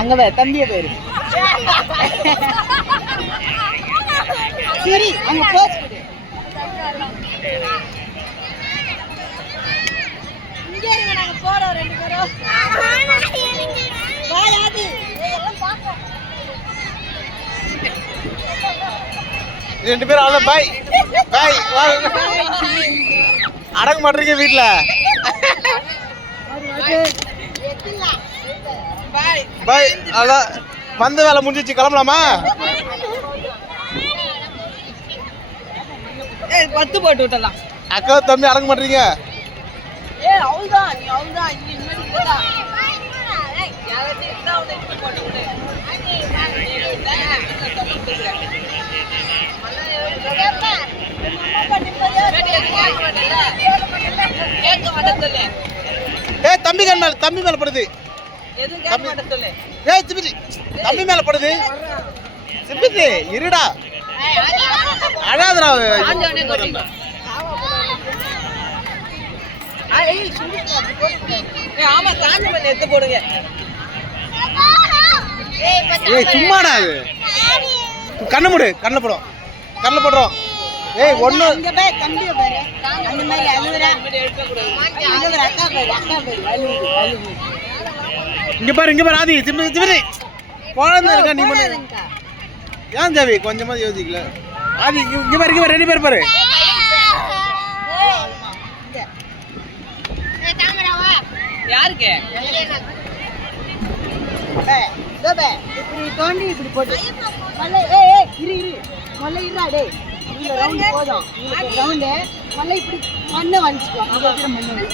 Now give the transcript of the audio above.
அங்க வேற தம்பிய பேரு சரி அங்க போச்சு இங்க இருங்க நாங்க போறோம் ரெண்டு பேரும் வாயாதி எல்லாம் பாப்போம் ரெண்டு பேரும் அவ்வளோ பாய் பாய் அடங்க மாட்டீங்க வீட்டுல பாய் அதான் வந்த வேலை முடிஞ்சிச்சு கிளம்பலாமா 10 போட்டு விட்டலாம் அக்கா தம்பி அடங்க மாட்டீங்க அவ்வளவுதான் நீ அவ்வளவுதான் இங்க இன்னும் யாராச்சும் இருந்தா அவனை போட்டு விடு தம்பி தம்பி மேல படுது தம்பி மேல படுது சிப்பிச்சு இருடா அழாதரா ஆமா காஞ்சி பண்ணி எடுத்து போடுங்க சும்மாடா அது கண்ணு மூடு கண்ணில் போடும் கண்ணில் போடுறோம் ஏய் ஒண்ணு இங்க பாரு தம்பிய பாரு அந்த மாதிரி அழுகுறா அழுகுறா அக்கா பாரு அழுகு இங்க பாரு ஆதி சிம்பிரி குழந்தை இருக்கா நீ பண்ணு ஏன் ஜாவி கொஞ்சமா யோசிக்கல ஆதி இங்க பாரு ரெண்டு பேர் பாரு யாருக்கு இப்படி தோண்டி இப்படி போட்டு இரு மல்ல இருடா டேய் ரவுண்ட் போதும் ரவுண்டு மல்ல இப்படி மண்ணை வலிச்சுக்கோ மண்ணு